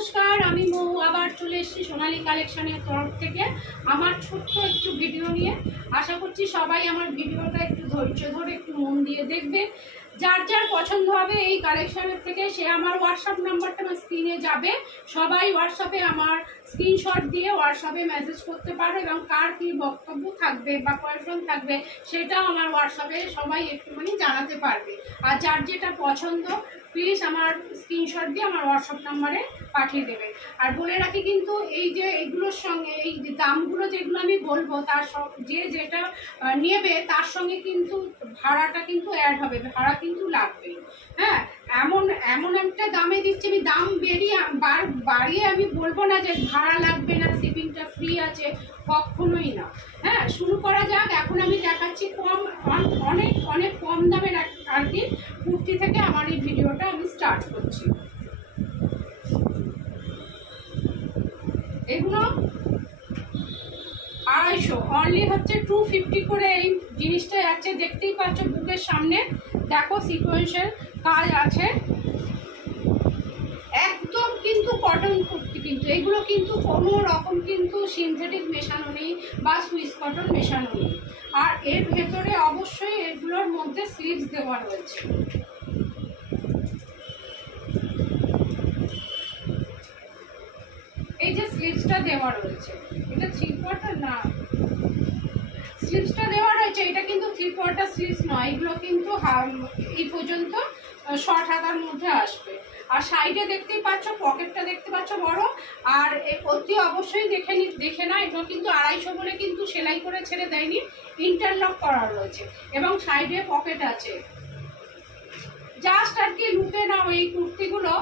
নমস্কার, আমি মৌ আবার চলে এসেছি সোনালী কালেকশনের তরফ থেকে আমার ছোট্ট একটু ভিডিও নিয়ে। আশা করছি সবাই আমার ভিডিওটা একটু ধৈর্য ধরে একটু মন দিয়ে দেখবে। যার যার পছন্দ হবে এই কালেকশনের থেকে সে আমার হোয়াটসঅ্যাপ নাম্বারটা আমার স্ক্রিনে যাবে, সবাই হোয়াটসঅ্যাপে আমার স্ক্রিনশট দিয়ে হোয়াটসঅ্যাপে মেসেজ করতে পারো এবং কার কী বক্তব্য থাকবে বা কোয়েশন থাকবে সেটাও আমার হোয়াটসঅ্যাপে সবাই একটুখানি জানাতে পারবে। আর যার যেটা পছন্দ প্লিজ আমার স্ক্রিনশট দিয়ে আমার হোয়াটসঅ্যাপ নাম্বারে পাঠিয়ে দেবে। আর বলে রাখি কিন্তু এই যে এইগুলোর সঙ্গে এই যে দামগুলো যেগুলো আমি বলবো তার যে যেটা নেবে তার সঙ্গে কিন্তু ভাড়াটা কিন্তু অ্যাড হবে, ভাড়া কিন্তু লাগবে। হ্যাঁ, এমন একটা দামে দিচ্ছি আমি, দাম বাড়িয়ে আমি বলবো না যে ভাড়া লাগবে না, শিপিংটা ফ্রি আছে, কখনোই না। হ্যাঁ, শুরু করা যাক। এখন আমি দেখাচ্ছি অনেক কম দামের আর কি কুর্তি থেকে আমার এই ভিডিওটা আমি স্টার্ট করছি। এগুলো 250, অনলি হচ্ছে 250 করে এই জিনিসটা যাচ্ছে। দেখতেই পাচ্ছ বুকের সামনে দেখো সিকোয়েন্সের কাজ আছে, একদম কিন্তু কটন কুর্তি। কিন্তু এগুলো কিন্তু কোনো রকম কিন্তু সিনথেটিক মেশানো নেই বা সুইস কটন মেশানো নেই। আর এর ভেতরে অবশ্যই এগুলোর মধ্যে স্লিভস দেওয়া রয়েছে। এই যে স্লিভসটা দেওয়া রয়েছে, এটা 3/4 না, স্লিভসটা দেওয়া রয়েছে, এটা কিন্তু 3/4 স্লিভস নয়, এগুলো কিন্তু এই পর্যন্ত শর্ট হাতার মধ্যে আসবে। আর সাইডে দেখতেই পাচ্ছ পকেটটা দেখতে পাচ্ছ বড়। আর অতি অবশ্যই দেখে না, এগুলো কিন্তু 250 বলে কিন্তু সেলাই করে ছেড়ে দেয়নি, ইন্টারলক করা রয়েছে এবং সাইডে পকেট আছে। জাস্ট আর কি লুকে নাও এই কুর্তিগুলো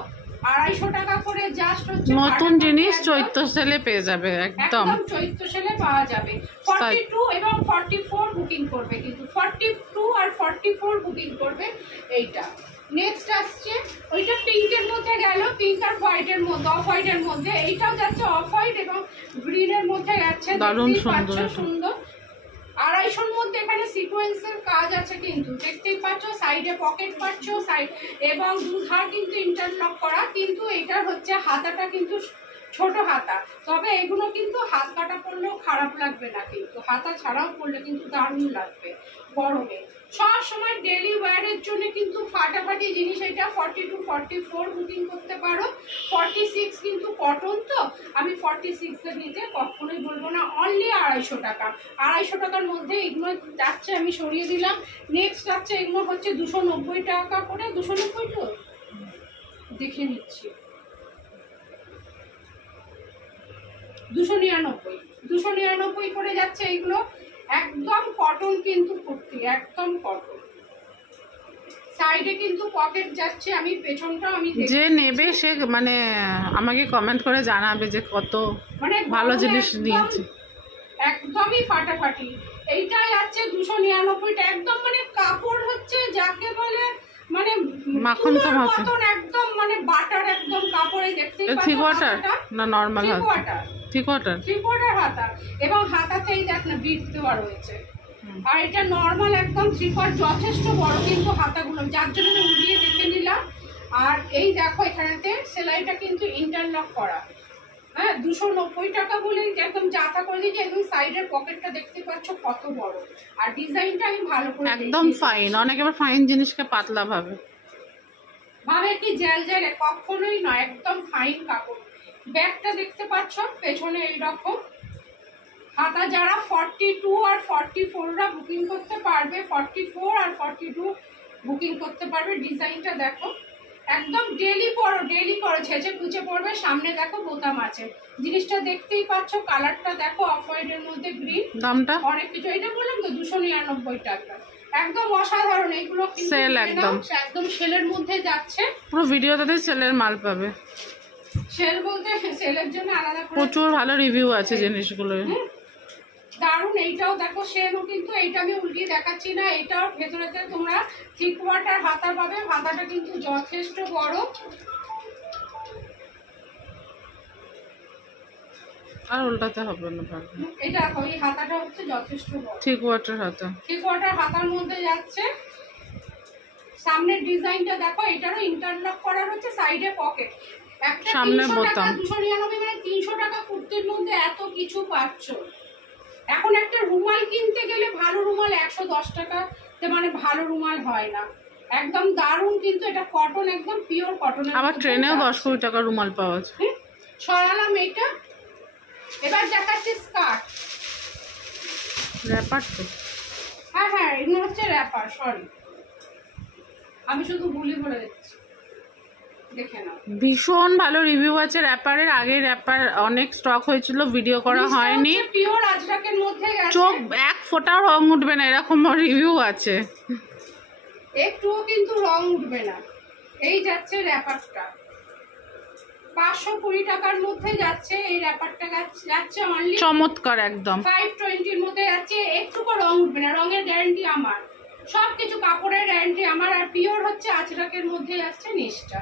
250 টাকা করে, জাস্ট হচ্ছে নতুন জিনিস চৈত্র সেলে পেয়ে যাবে, একদম চৈত্র সেলে পাওয়া যাবে। 42 এবং 44 বুকিং করবে, কিন্তু 42 আর 44 বুকিং করবে। এইটা নেক্সট আসছে, ওইটা পিঙ্কের মধ্যে গেল, পিঙ্ক আর হোয়াইটের মধ্যে, অফ হোয়াইটের মধ্যে। এইটাও যাচ্ছে অফ হোয়াইট এবং গ্রিনের মধ্যে যাচ্ছে, দারুণ সুন্দর। 250-র মধ্যে এখানে সিকোয়েন্সের কাজ আছে, কিন্তু দেখতেই পাচ্ছ সাইডে পকেট পাচ্ছ, সাইড এবং দুধার কিন্তু ইন্টারলক করা। কিন্তু এটার হচ্ছে হাতাটা কিন্তু ছোট হাতা, তবে এগুলো কিন্তু হাত কাটা পরলেও খারাপ লাগবে না, কিন্তু হাতা ছাড়াও পরলে কিন্তু দারুণ লাগবে গরমে। সব সময় ডেলি ওয়্যারের জন্য কিন্তু ফাটাফাটি জিনিস এটা। 42-44 বুকিং করতে পারো। 46 কিন্তু কটন, তো আমি 46-এর নিতে কখনোই বলবো না। অনলি 250 টাকা, 250 টাকার মধ্যে এগুলো যাচ্ছে, আমি সরিয়ে দিলাম। নেক্সট যাচ্ছে, এগুলো হচ্ছে 290 টাকা করে। 290 তো দেখে নিচ্ছি, 299 করে যাচ্ছে। এইগুলো একদম কটন কিন্তু কুর্তি, একদম কটন। সাইডে কিন্তু পকেট যাচ্ছে, আমি পেছনটাও আমি যে নেবে সে মানে আমাকে কমেন্ট করে জানাবে যে কত মানে ভালো জিনিস দিয়েছে। একদমই ফাটাফাটি। এইটা যাচ্ছে 299 একদম মানে কাপড় হচ্ছে যাকে বলে মানে মাখন মতন, একদম মানে বাটার একদম কাপড়ে। দেখতে পাচ্ছ 3/4 না নরমাল হাতা, 3/4 হাতা এবং হাতাতেই দেখ না বিট দেওয়া রয়েছে। আর এটা নর্মাল একদম 3/4, যথেষ্ট বড় কিন্তু হাতাগুলো, যার জন্য উল্টিয়ে দেখে নিলাম। আর এই দেখো এখানেতে সেলাইটা কিন্তু ইন্টারলক করা। হ্যাঁ, 290 টাকা বলেই একদম জাতা করে দিয়েছি। একদম সাইডের পকেটটা দেখতে পাচ্ছ কত বড়। আর ডিজাইনটা আমি ভালো করে একদম ফাইন। অনেকে আবার ফাইন জিনিসকে পাতলা ভাবে কি জেল জেলে, কখনোই নয়, একদম ফাইন কাপড়। ব্যাগটা দেখতে পাচ্ছ পেছনে এইরকম হাতা। যারা 42 আর 44রা বুকিং করতে পারবে, 44 আর 42 বুকিং করতে পারবে। ডিজাইনটা দেখো একদম ডেলি করো, ছেঁচে কুচে পড়বে। সামনে দেখো বোতাম আছে, জিনিসটা দেখতেই পাচ্ছ। কালারটা দেখো অফ হোয়াইটের মধ্যে গ্রিন, দামটা অনেক কিছু। এটা বললাম তো 299 টাকা, একদম অসাধারণ। এগুলো সেল, একদম সেলের মধ্যে যাচ্ছে। পুরো ভিডিওটাতে সেলের মাল পাবে। সেল বলতে সেলের জন্য আলাদা প্রচুর ভালো রিভিউ আছে জিনিসগুলোর, দারুণ। এইটাও দেখো সেমও, কিন্তু এইটা আমি উল্টিয়ে দেখাচ্ছি না। এটাও ভেতরেতে তোমরা 3/4 হাতা পাবে, হাতাটা কিন্তু যথেষ্ট বড়। আর উল্টাতে হবে না, এটা ওই হাতাটা হচ্ছে যথেষ্ট বড়, 3/4 হাতা, 3/4 হাতার মধ্যে যাচ্ছে। সামনের ডিজাইনটা দেখো, এটারও ইন্টারলক করা হচ্ছে, সাইডে পকেট। একটা সামনে 300 টাকা, বোতাম। 299 মানে 300 টাকা কুর্তির মধ্যে এত কিছু পাচ্ছ। এখন একটা রুমাল কিনতে গেলে ভালো রুমাল 110 টাকাতে মানে ভালো রুমাল হয় না, একদম দারুণ। কিন্তু এটা কটন, একদম পিওর কটন। আবার ট্রেনেও 10-20 টাকা রুমাল পাওয়া যায়। সরালাম এইটা। এবার দেখাচ্ছি স্কার্ট। র্যাপার তো, হ্যাঁ হ্যাঁ, এগুলো হচ্ছে র্যাপার, সরি আমি শুধু ভুলই বলে দিচ্ছি, দেখে নাও। ভীষণ ভালো রিভিউ আছে র্যাপারের। আগে র্যাপার অনেক স্টক হয়েছিল, ভিডিও করা হয়নি। পিওর আজরাকের মধ্যে গেছে, চোখ এক ফোঁটাও রং উঠবে না এরকম রিভিউ আছে, একটুও কিন্তু রং উঠবে না। এই যাচ্ছে র্যাপারটা 520 টাকার মধ্যে যাচ্ছে। এই র্যাপারটা যাচ্ছে অনলি চমৎকার একদম 520 এর মধ্যে যাচ্ছে। একটুকু রং উঠবে না, রঙের গ্যারান্টি আমার, সবকিছু কাপড়ের গ্যারান্টি আমার। আর পিওর হচ্ছে আজরাকের মধ্যে যাচ্ছে নিচটা,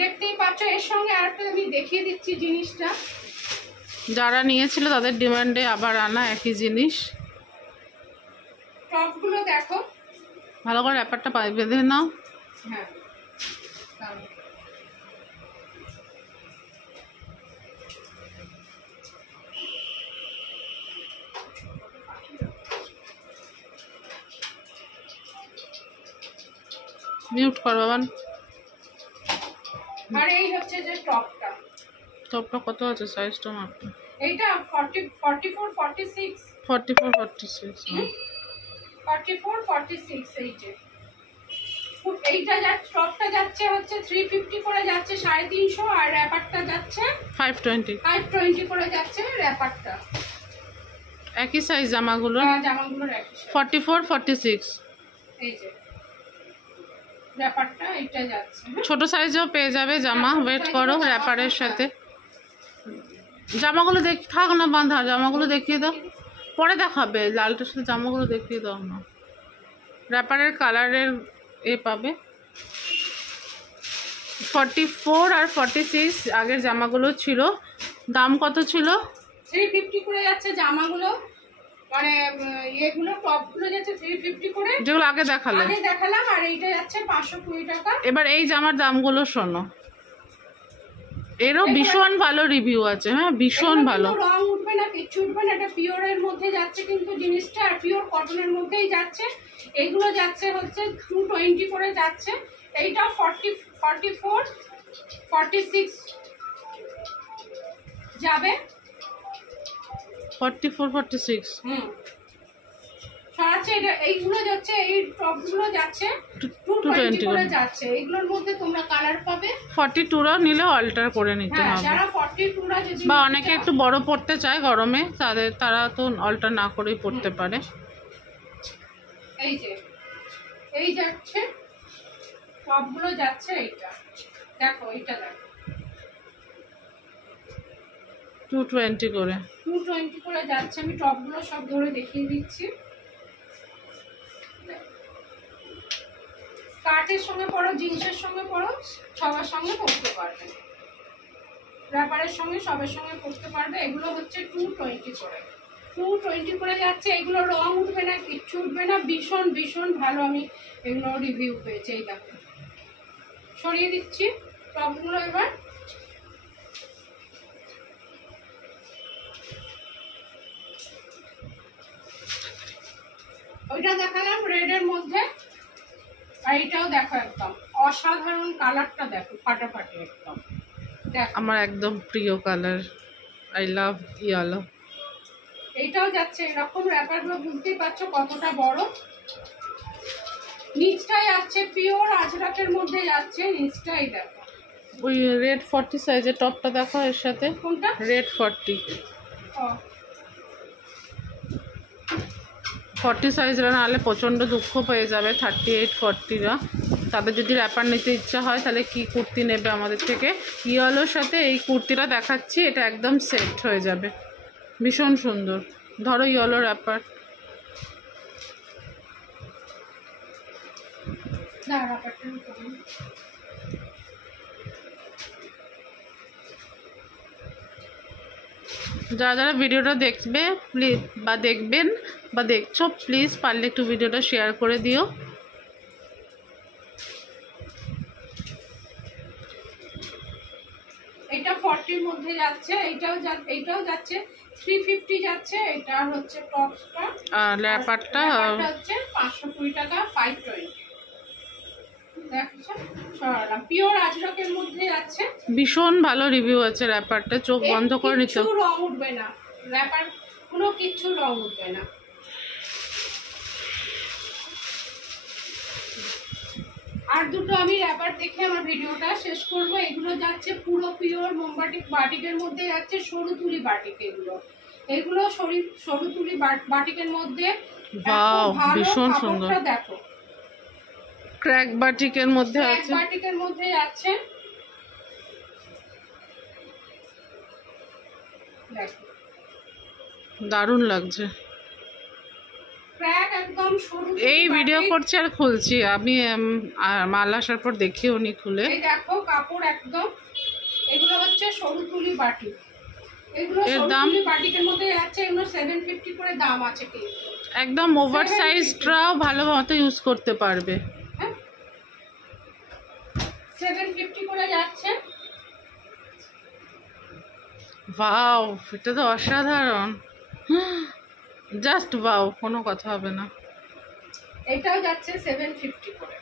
দেখতেই পাচ্ছ। এর সঙ্গে আরেকটা আমি দেখিয়ে দিচ্ছি জিনিসটা, যারা নিয়েছিল তাদের ডিমান্ডে আবার আনা একই জিনিস। টপগুলো দেখো, ভালো করে র্যাপারটা বেঁধে নাও। হ্যাঁ দারুণ। মিউট কর বাবান। আর এই হচ্ছে যে টপটা, টপটা কত আছে সাইজটা মাপটা? এইটা 44 46 44 46। 44 46। এই যে এইটা যাচ্ছে, টপটা যাচ্ছে হচ্ছে 350 করে যাচ্ছে 350, আর র্যাপারটা যাচ্ছে 520 520 করে যাচ্ছে র্যাপারটা। একই সাইজ জামাগুলো, জামাগুলোর একই। 44 46। এই যে র্যাপারটা এইটা যাচ্ছে, ছোট সাইজও পেয়ে যাবে জামা। ওয়েট করো র্যাপারের সাথে। জামাগুলো থাক না বাঁধা, জামাগুলো দেখিয়ে দাও, পরে দেখাবে। লালটার সাথে জামাগুলো দেখিয়ে দাও না। র্যাপারের কালারের পাবে 44 আর 46 আগের জামাগুলো ছিল। দাম কত ছিল? 350 করে যাচ্ছে জামাগুলো, মানে এগুলো টপগুলো যাচ্ছে 350 করে, যেগুলো আগে দেখালাম। আর এইটা যাচ্ছে 520 টাকা। এবার এই জামার দামগুলো শোনো, এরও ভীষণ ভালো রিভিউ আছে। হ্যাঁ ভীষণ ভালো, রং উঠবে না, কিছু উঠবে না। এটা পিওরের মধ্যে যাচ্ছে কিন্তু জিনিসটা, আর পিওর কটনের মধ্যেই যাচ্ছে। এগুলো যাচ্ছে হচ্ছে 220 করে যাচ্ছে। এইটা 40 44 46 যাবে। 44 46 সরাচ্ছে এটা। এইগুলো যাচ্ছে, এই টপগুলো যাচ্ছে 220 করে যাচ্ছে। এইগুলোর মধ্যে তোমরা কালার পাবে। 42রা নিলে অল্টার করে নিতে হ্যাঁ, হবে, যারা 42রা যদি বা অনেকে একটু বড় পড়তে চায় গরমে, তারা তো অল্টার না করেই পড়তে পারে। এই যে এই যাচ্ছে টপগুলো যাচ্ছে। এইটা দেখো, এইটা দেখো 220 করে 220 করে যাচ্ছে। আমি টপগুলো সব ধরে দেখিয়ে দিচ্ছি। স্কার্টের সঙ্গে পরো, জিন্সের সঙ্গে পরো, সবার সঙ্গে পরতে পারবে, র্যাপারের সঙ্গে সবার সঙ্গে পরতে পারবে। এগুলো হচ্ছে 220 করে যাচ্ছে। এগুলো রং উঠবে না, কিচ্ছু উঠবে না, ভীষণ ভীষণ ভালো। আমি এগুলো রিভিউ পেয়েছি। এই দেখো, সরিয়ে দিচ্ছি টপগুলো। এবার ওইটা দেখালাম রেডের মধ্যে, আর এটাও দেখো, একদম অসাধারণ কালারটা দেখো, ফাটাফাটি একদম। দেখো আমার একদম প্রিয় কালার, আই লাভ ইয়েলো। এইটাও যাচ্ছে এরকম। র্যাপারগুলো বুঝতেই পারছো কতটা বড়। নিচটাই যাচ্ছে পিওর আজরাকের মধ্যে যাচ্ছে, নিচটাই দেখো। ওই রেড 40 সাইজের টপটা দেখো এর সাথে। কোনটা? রেড 40 সাইজরা নাহলে প্রচণ্ড দুঃখ পেয়ে যাবে 38 40রা। তাদের যদি র্যাপার নিতে ইচ্ছা হয় তাহলে কি কুর্তি নেবে আমাদের থেকে। ইয়েলোর সাথে এই কুর্তিটা দেখাচ্ছি, এটা একদম সেট হয়ে যাবে, ভীষণ সুন্দর। ধরো ইয়েলো র্যাপার, যারা যারা ভিডিওটা দেখবে প্লিজ, বা দেখবেন বা দেখছো, প্লিজ পারলে একটু ভিডিওটা শেয়ার করে দিও। 40-র মধ্যে যাচ্ছে। এইটাও যাচ্ছে 350 যাচ্ছে। এটা হচ্ছে টপসটা, আর ল্যাপারটা হচ্ছে 520 টাকা 520। দেখছো সরালাম। পিওর আজরকের মধ্যে যাচ্ছে। ভীষণ ভালো রিভিউ আছে র্যাপারটা, চোখ বন্ধ করে নিতে। কিছু রং উঠবে না, র্যাপার কোনো কিছু রং উঠবে না। আর দুটো আমি র্যাপার দেখে আমার ভিডিওটা শেষ করব। এগুলো যাচ্ছে পুরো পিওর মোমবাটিক বাটিকের মধ্যে যাচ্ছে, সরু তুলি বাটিক। এগুলো সরু তুলি বাটিকের মধ্যে। ওয়াও, ভীষণ সুন্দর। দেখো ক্র্যাক বাটিকের মধ্যে আছে, বাটিকের মধ্যে যাচ্ছে। দেখো দারুণ লাগছে। ক্র্যাক একদম সরু। এই ভিডিও করছি আর খুলছি আমি, মাল আসার পর দেখি উনি খুলে। এই দেখো কাপড় একদম। এগুলো হচ্ছে সরু তুলি বাটি। এগুলো এর সরু দাম? তুলি বাটিকের মধ্যে যাচ্ছে। এগুলো 750 করে দাম আছে কিন্তু। একদম ওভার সাইজটাও ভালো মতো ইউজ করতে পারবে। 750 করে যাচ্ছে। ওয়াও, এটা তো অসাধারণ, জাস্ট ওয়াও, কোনো কথা হবে না। এটাও যাচ্ছে 750 করে।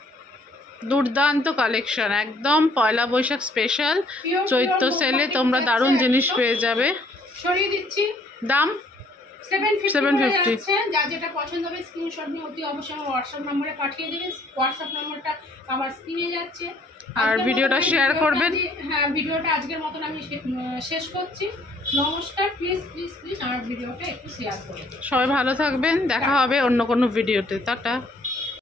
দুর্দান্ত কালেকশন, একদম পয়লা বৈশাখ স্পেশাল Pure চৈত্র pure সেলে মোমবাতি তোমরা যাচ্ছে দারুণ জিনিস একদম। পেয়ে যাবে। সরিয়ে দিচ্ছি। দাম 750 যাচ্ছে। যা যেটা পছন্দ হবে স্ক্রিনশট নিয়ে অতি অবশ্যই আমার হোয়াটসঅ্যাপ নম্বরে পাঠিয়ে দেবেন। হোয়াটসঅ্যাপ নম্বরটা আমার স্ক্রিনে যাচ্ছে। আর ভিডিওটা শেয়ার করবেন। হ্যাঁ, ভিডিওটা আজকের মতন আমি শেষ করছি। নমস্কার। প্লিজ প্লিজ প্লিজ আমার ভিডিওটা একটু শেয়ার করবেন। সবাই ভালো থাকবেন, দেখা হবে অন্য কোনো ভিডিওতে। টাটা।